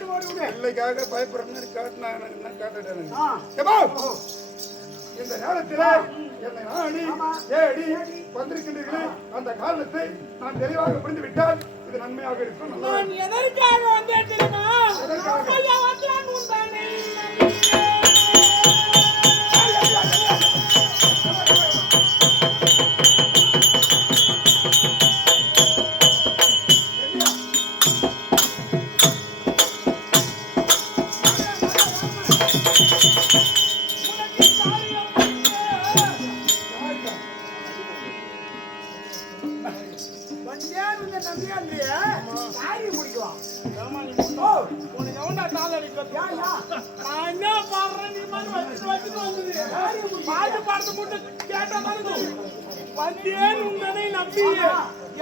பிள்ளைக்காக பயப்படுறேன்னு காட்டினா என்ன காட்டுறேன். இந்த நேரத்தில் என்னை நாடி தேடி வந்திருக்கின்றீர்களே, அந்த காரணத்தை நான் தெளிவாக புரிந்து விட்டால் இது நன்மையாக இருக்கும். நான் எதற்காக வந்தேன் தெரியுமா?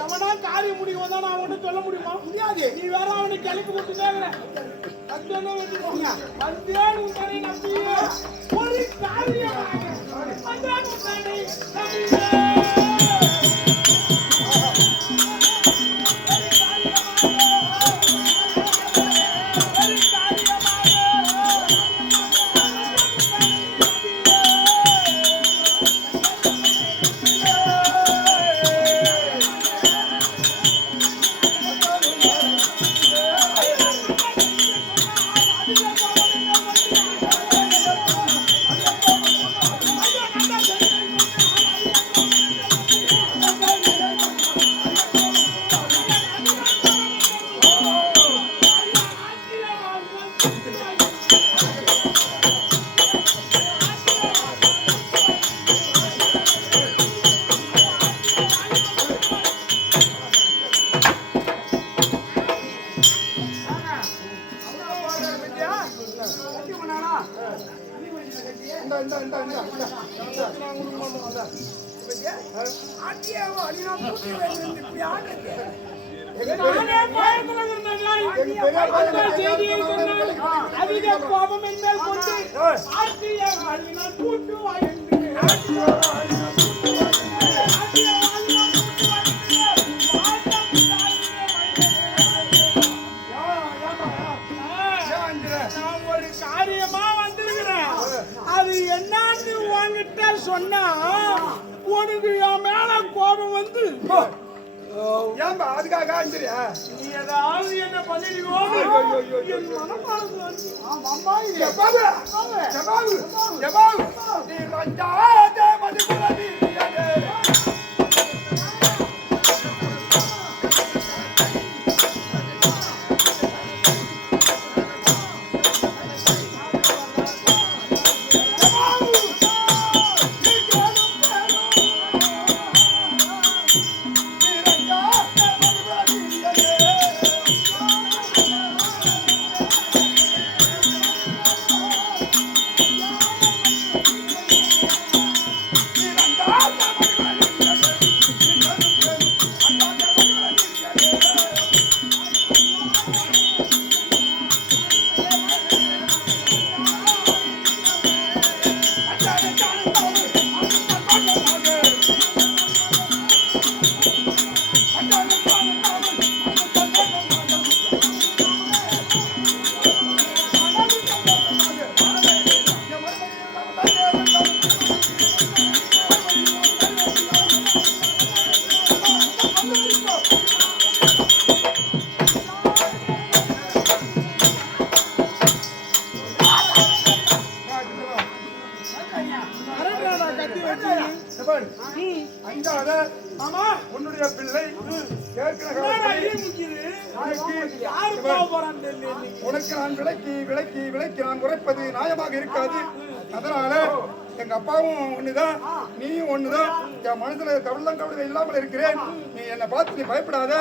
எவனா காரியம் முடியும் தான் அவன் சொல்ல முடியுமா? முடியாது. நீ வேற அவனுக்கு கிளப்பி கொடுத்து ஒரு காரியம் சொன்னா உனக்கு என் மேல கோபம் வந்து ஏன்பா அதுக்காக ஆச்சரியா? நீ ஏதாவது என்ன பண்ணிடுவோம் உன்னுடைய பிள்ளை உனக்கு நான் விலைக்கு விலைக்கு விலைக்கு நான் உரைப்பது நியாயமாக இருக்காது. அதனால எங்க அப்பாவும் ஒண்ணுதான், நீயும் ஒண்ணுதான். என் மனசுல கவலை இல்லாமல் இருக்கிறேன். நீ என்னை பார்த்து நீ பயப்படாத,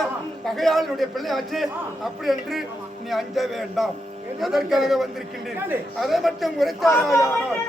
பகையாளுடைய பிள்ளையாச்சு அப்படி என்று நீ அஞ்ச வேண்டாம். எதற்காக வந்திருக்கின்றீர்கள் அதை மட்டும் உரைத்தாயானால்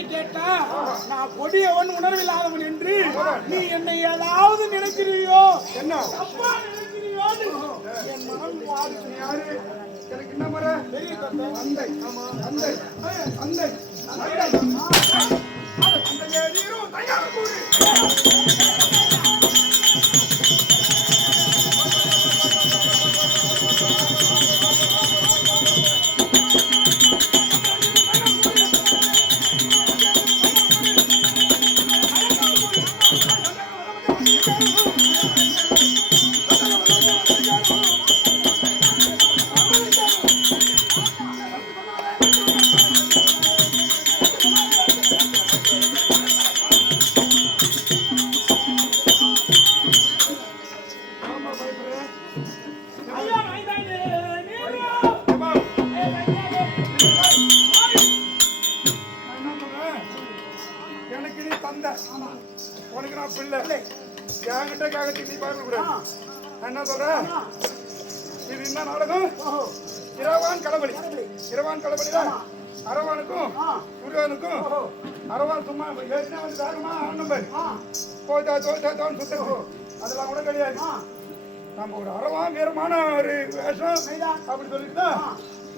சொல்வதை கேட்டா நான் கொடியவன் உணர்வில்லாதவன் என்று நீ என்னை ஏதாவது நினைக்கிறியோ என்ன அப்பா நினைக்கிறியோன்னு என் மனம் வாதிச்சு. யாரு எனக்கு என்ன முறை பெரிய தந்தை அந்தை அந்தை அந்தை அந்தை அந்தையே நீரும் தயார கூறு ஐயா மைதானே நீரோ எனக்கு நீ தந்த உனக்கு நான் பிள்ளை என்கிட்ட கேட்க நீ பார்க்க கூடாது. நான் என்ன சொல்றேன், இது என்ன நாடகம்? இரவான் களபலி. இரவான் களபலியில அரவானுக்கும் சூரியனுக்கும் அரவான் சும்மா ஏற்கனவே வந்து வேகமா ஆனம்பர் போய்தா தோய்தான் சுத்தம் அதெல்லாம் கூட கிடையாது. நம்ம ஒரு அரவான் வீரமான ஒரு வேஷம் அப்படி சொல்லிட்டு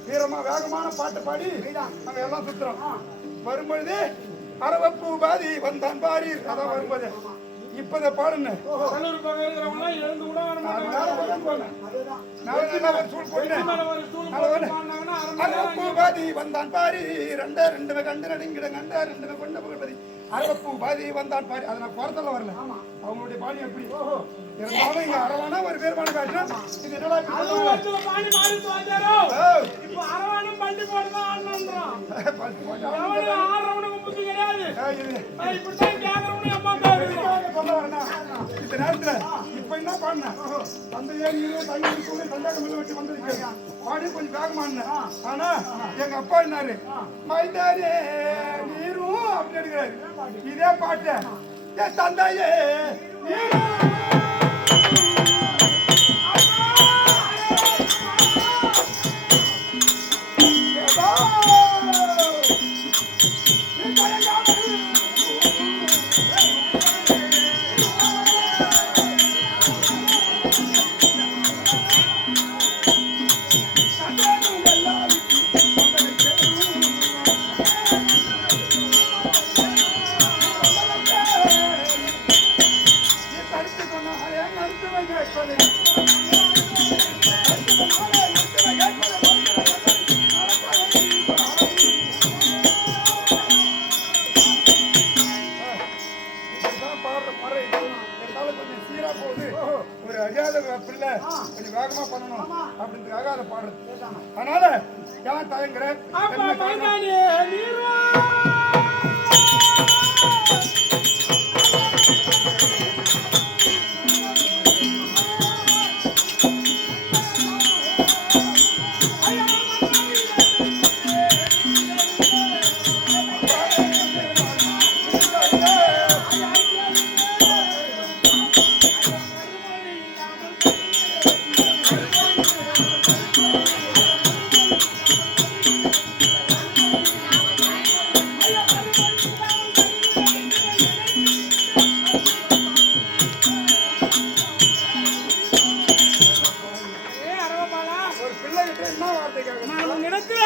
வீரமா வேகமான பாட்டு பாடி நம்ம எல்லாம் சுத்துறோம். வரும்பொழுது அரவப்பூ பாதி வந்தான் பாரி அதான் வரும்போது இப்பத பாடுங்க. கடலூர் பக்கம் இருக்கிறவங்க எழுந்து கூட அரவப்பூ பாதி வந்தான் பாரி ரெண்டு ரெண்டு கண்டு நடுங்கிட கண்ட ரெண்டு கொண்ட பகவதி அரவப்பூ பாதி வந்தான் பாரி. அதை நான் குறத்தல வரல, அவங்களுடைய பாணி எப்படி இருந்தாலும் இங்க அரவானா ஒரு பேர்பாடு காட்டுறேன். இது என்னடா பாணி மாறி தோச்சாரோ இப்ப அரவானும் பண்டி போடுதான் ஆடுறான். ஆடுறவனுக்கு புத்தி கிடையாது. இப்படித்தான் கேக்குறவனு அம்மா சொல்ல வரேன்னா இந்த நேரத்துல இப்ப என்ன பாடின தந்தையே நீரும் தண்ணி கூட தஞ்சாவூர் மில்ல வச்சு வந்திருக்கு பாடி கொஞ்சம் வேகமான. ஆனா எங்க அப்பா என்னாரு மைதானே நீரும் அப்படி எடுக்கிறாரு. இதே பாட்டு என் தந்தையே நீரும் ஒரு அறியாத பிள்ளை கொஞ்சம் வேகமா பண்ணணும் அப்படின்றதுக்காக அதை பாடுறது. அதனால ஏன் தயங்குறேன்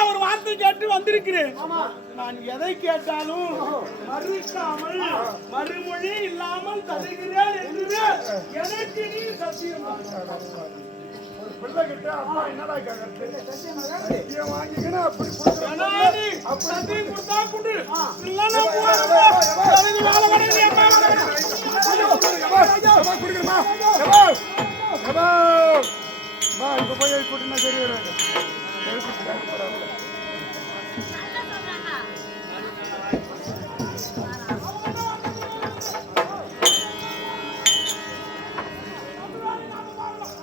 ஒரு வார்த்தை கேட்டு வந்திருக்கிறேன். நான் எதை கேட்டாலும் மறுக்காமல் மறுமொழி இல்லாமல் தருகிறேன் என்று எனக்கு நீ சத்தியம். ஒரு பிள்ளை கிட்ட அப்பா என்னடா கேட்கறது வாங்கிக்கணும் அப்படி சத்தியம் கொடுத்தா கொடு இப்ப போய் கூட்டினா சரி வராது.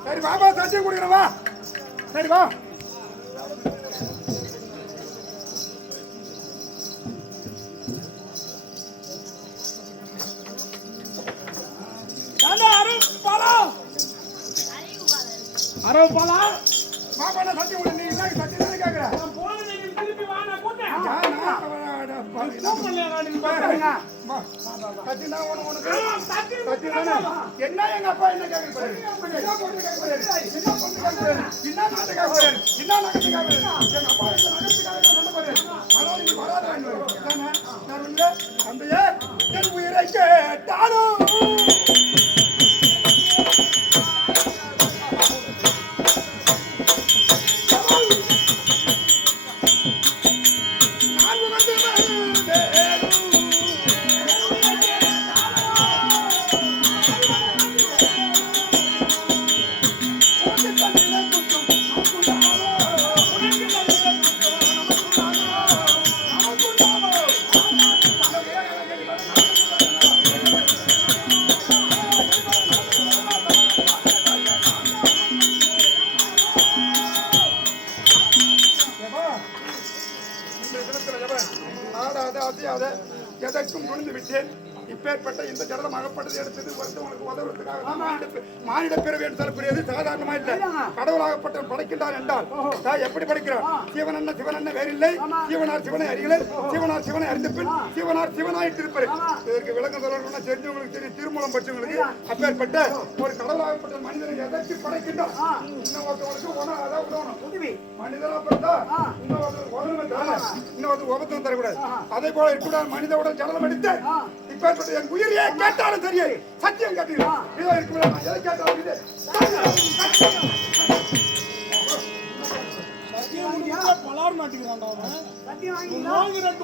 சரி பாபா சத்தியம் கொடுக்குறவா. சரி வா. அரவபாலா பாபா சத்தியம் கொடு. நீ என்ன சத்தியம் தானே கேக்குற? போன திருப்பி வா நான் கூட்டேன். அம்மா, சத்தியம்னா உனக்கு சத்தியம் தானே? என்ன எங்க அப்பா என்ன கேட்க போறாரு? என்ன பொண்ணு கேட்க போறாரு? என்ன பொண்ணு கேட்க போறாரு? என்ன நாட்டு கேட்க போறாரு? என்ன நகத்து கேட்க போறாரு? எங்க அப்பா இந்த நகத்துக்காக தான் சொல்ல போறாரு. அதோட நீ வராதான்னு தானே? நான் உள்ள தந்தையே என் உயிரை கேட்டாலும் ஆடாத அசையாத எதற்கும் துணிந்து விட்டேன். இப்பேற்பட்ட இந்த ஜடலம் அகப்பட்டது எடுத்தது ஒருத்தவங்களுக்கு உதவுறதுக்காக மானிட பிறவி என்று சொல்லக்கூடியது சாதாரணமா இல்லை. கடவுளாகப்பட்ட படைக்கின்றார் என்றால் எப்படி படைக்கிறார்? சிவன் என்ன வேறில்லை, சிவனார் சிவனை அறியலை, சிவனார் சிவனை அறிந்த பின் சிவனார் சிவனாயிட்டு இருப்பாரு. இதற்கு விளக்கம் சொல்லணும்னா தெரிஞ்சவங்களுக்கு தெரியும், திருமூலம் பட்சவங்களுக்கு. அப்பேற்பட்ட ஒரு கடவுளாகப்பட்ட மனிதனை எதற்கு படைக்கின்றார்? இன்னொருத்தவங்களுக்கு உதவணும். மனிதனா பிறந்தா இன்னொரு உபத்தம் தரக்கூடாது. அதே போல இருக்கக்கூடாது. மனித உடல் ஜடலம் எடுத்து இப்பேற்பட்ட என் உயிரியை கேட்டாலும் சரியே சத்தியம் கேட்டீர்கள். இதோ இருக்கு எதை கேட்டாலும் இது பலார் மாட்டேங்கிறான்டா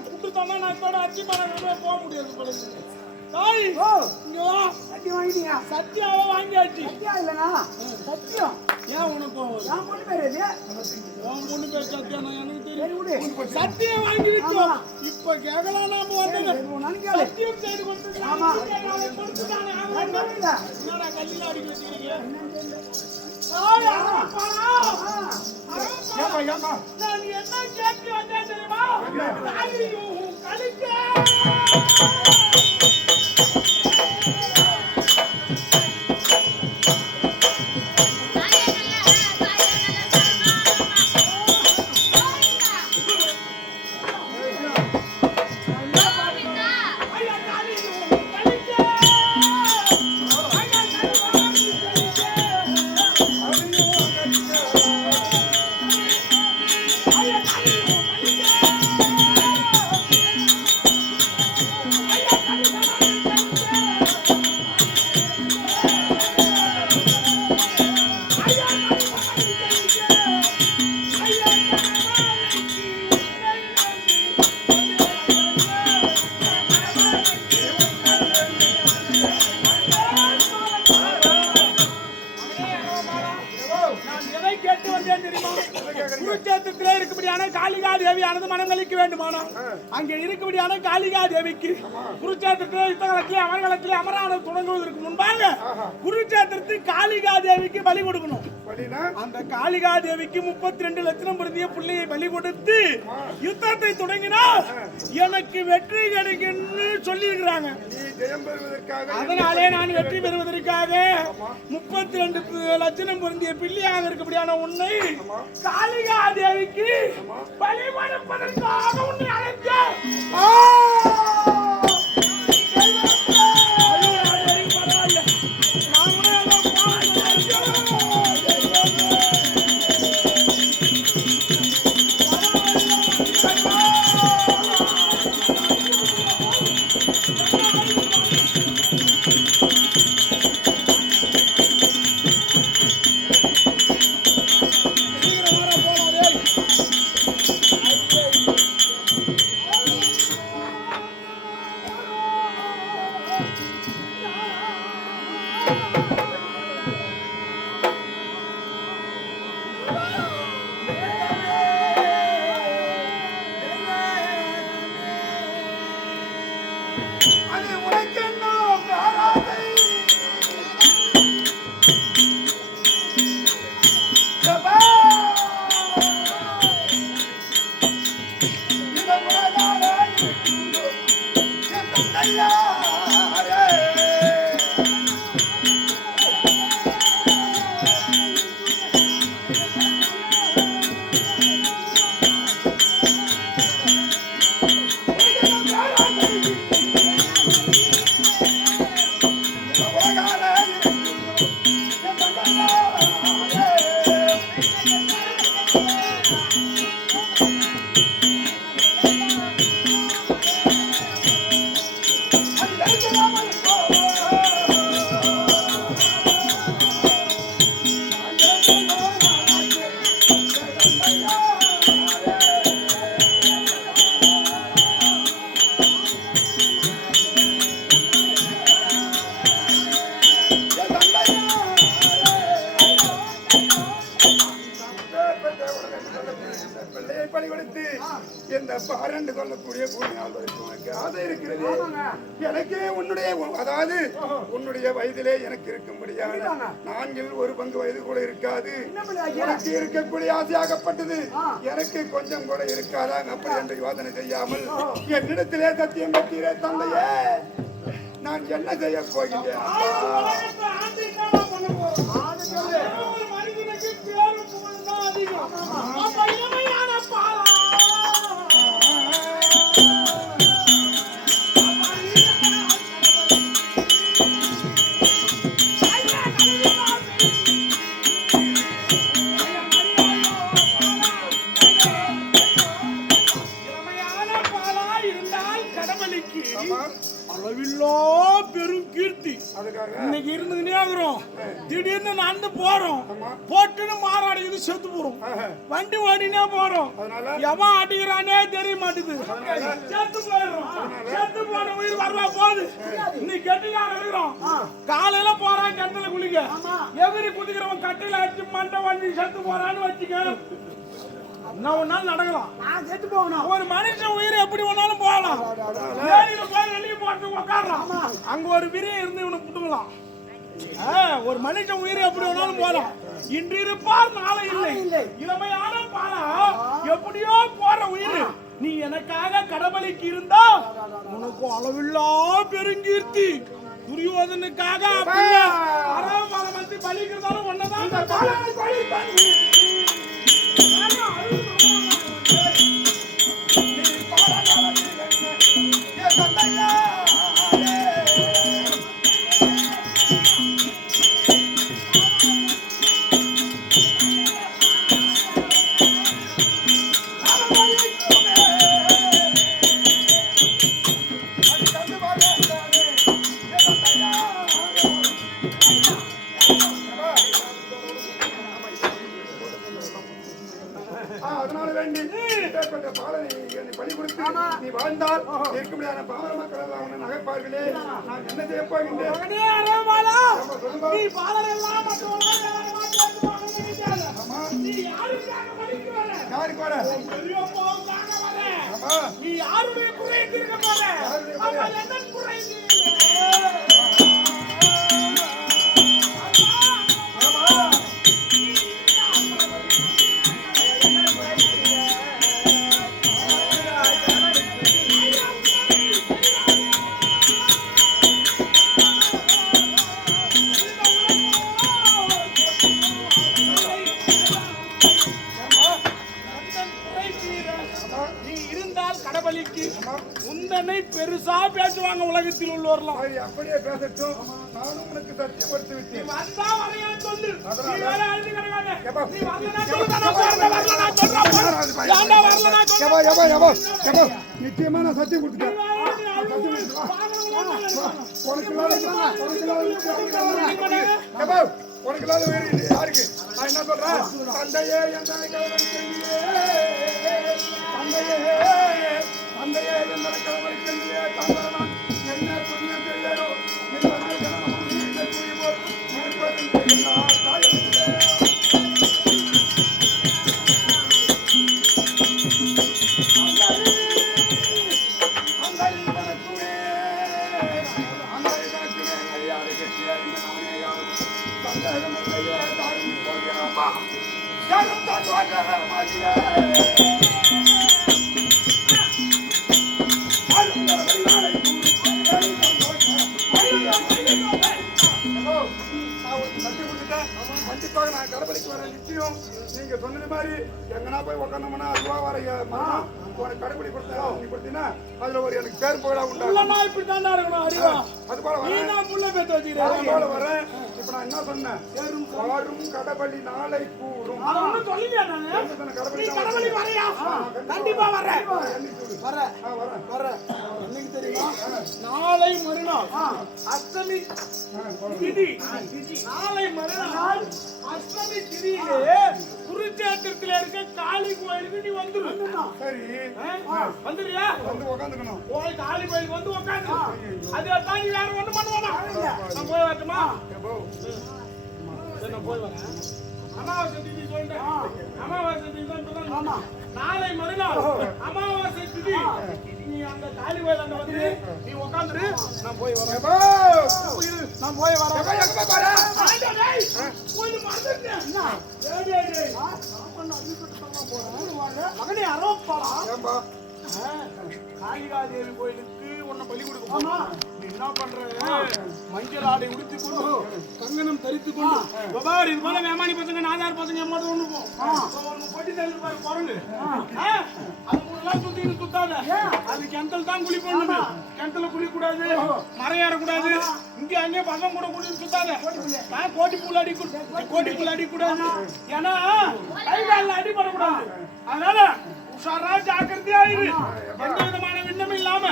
புட்டுத்தானா நான் இதோட அரிசி மரம் போக முடியாது. தாய் சத்தியம் வாங்கிட்டீங்க? சத்தியாவை வாங்கியாச்சு. சத்தியம் இல்லைண்ணா சத்தியம். ஏன் உனக்கு என் பொண்ணு பேர் எது? உன் பொண்ணு பேர் சத்தியா? எனக்கு தெரியும். சத்தியம் வாங்கி விட்டோம். இப்ப கேட்கலாம் நாம வந்தது சத்தியம் செய்து கொடுத்துருக்காங்க. கல்லில் அடிக்க வச்சுக்கிறீங்க. நான் என்ன கேட்டு வந்தேன் தெரியுமா? கழிக்க குருச்சேத்திரத்திலே இருக்கும்படியான காளிகா தேவியானது மனம் கழிக்க வேண்டுமானா அங்கே இருக்கும்படியான காளிகா தேவிக்கு குருச்சேத்திரத்திலே யுத்தகலத்திலே அமர்களத்திலே அமரான தொடங்குவதற்கு முன்பாக குருச்சேத்திரத்தில் காளிகா தேவிக்கு பலி கொடுக்கணும். அந்த காளிகா தேவிக்கு 32 லட்சம் பொருந்திய பிள்ளையை பலி கொடுத்து யுத்தத்தை தொடங்கினால் எனக்கு வெற்றி கிடைக்கும்னு சொல்லி இருக்கிறாங்க. அதனாலே நான் வெற்றி பெறுவதற்காக 32 லட்சம் பொருந்திய பிள்ளையாக இருக்கபடியான உன்னை காளிகா தேவிக்கு பலி கொடுப்பதற்காக உன்னை அழைத்தேன். பிள்ளையை பலி கொடுத்து இந்த பாரண்டு சொல்லக்கூடிய பூமியால் உனக்கு ஆசை இருக்கிறது. எனக்கே உன்னுடைய அதாவது உன்னுடைய வயதிலே எனக்கு இருக்கும்படியான 1/4 வயது கூட இருக்காது. எனக்கு இருக்கக்கூடிய ஆசையாகப்பட்டது எனக்கு கொஞ்சம் கூட இருக்காதா அப்படி என்று யோசனை செய்யாமல் என்னிடத்திலே சத்தியம் பெற்றீரே தந்தையே, நான் என்ன செய்ய போகின்றேன்? அளவில்லா பெரும் கீர்த்தி இன்னைக்கு இருந்துகிட்டே இருக்கிறோம். திடீர்னு நடந்து போறோம், போட்டுன்னு மாறாடிக்குது, செத்து போறோம். வண்டி ஓடினே போறோம், எவன் அடிக்கிறானே தெரிய மாட்டுது, செத்து போயிடுறோம். செத்து போன உயிர் வரவா போகுது. இன்னைக்கு கெட்டிக்கார இருக்கிறோம், காலையில போறான் கிணத்துல குளிக்க, எதிரி குதிக்கிறவன் கட்டில அடிச்சு மண்டை வண்டி செத்து போறான்னு வச்சுக்க. ஒரு நாள் நடக்கலாம், ஒரு மனுஷன் உயிரை எப்படி வேணாலும் போகலாம். வெளியே போட்டு உட்காரலாம், அங்க ஒரு விரியம் இருந்து இவனை புட்டுக்கலாம். ஒரு மனுஷன் உயிரை எப்படி வேணாலும் போகலாம். இன்று இருப்பார் நாளை இல்லை. இளமையான பாலா எப்படியோ போற உயிர் நீ எனக்காக கடவுளுக்கு இருந்தா உனக்கு அளவில்லா பெருங்கீர்த்தி. துரியோதனுக்காக அறவாரம் வந்து பலிக்கிறதாலும் ஒன்னதான் அதனால வேண்டி பலி கொடுத்து நீ வாழ்ந்தால் இருக்க முடியாத பாமர மக்கள் எல்லாம் உன்னை நகைப்பார்களே. நான் என்ன செய்ய போகின்றேன்? யாருக்கு வர? நீ யாருடைய குறை தீர்க்க போற? என்ன குறை? உந்தனை பெருசா பேசுவாங்க உலகத்தில் உள்ளவர்லாம். அப்படியே பேசட்டும், நானும் உனக்கு சத்தியம் கொடுத்து விட்டேன். வந்தா வரையா சொல்லு, நீ வேற அழுது கிடக்காத. நீ வரலனா சொல்லு, நிச்சயமா நான் சத்தியம் கொடுத்துட்டேன். உனக்கு இல்லாத உயிர் யாருக்கு? நான் என்ன சொல்றேன்? தந்தையே என் தந்தையே தந்தையே என் கடவுளை செஞ்சியே தந்தான் என்ன புண்ணியம் செய்யோ கண்டிப்பாக நான் கடவுளுக்கு வர நிச்சயம். நீங்க சொன்னது மாதிரி எங்கன்னா போய் உட்காந்தோம்னா அதுவா வர உனக்கு கடைபிடி கொடுத்தீங்கன்னா அதுல ஒரு எனக்கு பேர் போயிடா உண்டா. இப்படி தாண்டா இருக்கணும். அறிவா அது போல வரேன், முள்ள பேத்து வச்சுக்கிறேன். அது போல வரேன். அப்ப நான் என்ன சொன்னேன்? வரும் கடவுளி நாளை கூறும். அதை ஒண்ணும் சொல்லலையா நானு? நீ கடவுளை வரையா? கண்டிப்பா வரேன். வரேன். வரேன். என்னைக்கு தெரியுமா? நாளை மறுநாள் அஷ்டமி திதி. நாளை மறுநாள் அஷ்டமி திதியிலே குருச்சேத்திரத்துல இருக்க காளி கோயிலுக்கு நீ வந்துரு. சரி, வந்துறியா? வந்து உட்காந்துக்கணும். போய் காளி கோயிலுக்கு வந்து உட்காந்து அது தான் நீ வேற ஒண்ணும் பண்ணுவானா? நான் போய் வரட்டுமா? நான் போய் வரேன். அமாவாசை திதி சொல்லிட்டேன். அமாவாசை திதி தான் சொன்னா நாளை மறுநாள் அமாவாசை திதி. நீ அந்த காளி கோயில் அங்க வந்து நீ உட்காந்துரு. நான் போய் வரேன். நான் போய் வரேன். எங்க பாரு? கோயில் மறந்துட்டேன். டேய் டேய் மகனே அரோப்பாடா. ஏம்பா? காளிகாதேவி கோயிலுக்கு உன்னை பலி கொடுக்க போறோம். நீ என்ன பண்ற? மஞ்சள் ஆடை உடுத்திக் கொண்டு கங்கணம் தரித்துக் கொண்டு பாபாரி இது போல வேமானி பசங்க நாதார் பசங்க எம்மாட்டு ஒண்ணு போகும். பொட்டி தள்ளி பாரு குரங்கு. அது முன்னெல்லாம் சுத்திட்டு சுத்தாத. அது கிணத்துல தான் குளி போடணும். கிணத்துல குளிக்க கூடாது, மரம் ஏறக்கூடாது. இங்க அங்கே பசங்க கூட குளிச்சு சுத்தாத. கோட்டி பூல் அடிக்க கூடாது. ஏன்னா கை காலில் அடிபடக்கூடாது. அதனால உஷாரா ஜாக்கிரதையா இரு. எந்த விதமான விண்ணமும் இல்லாம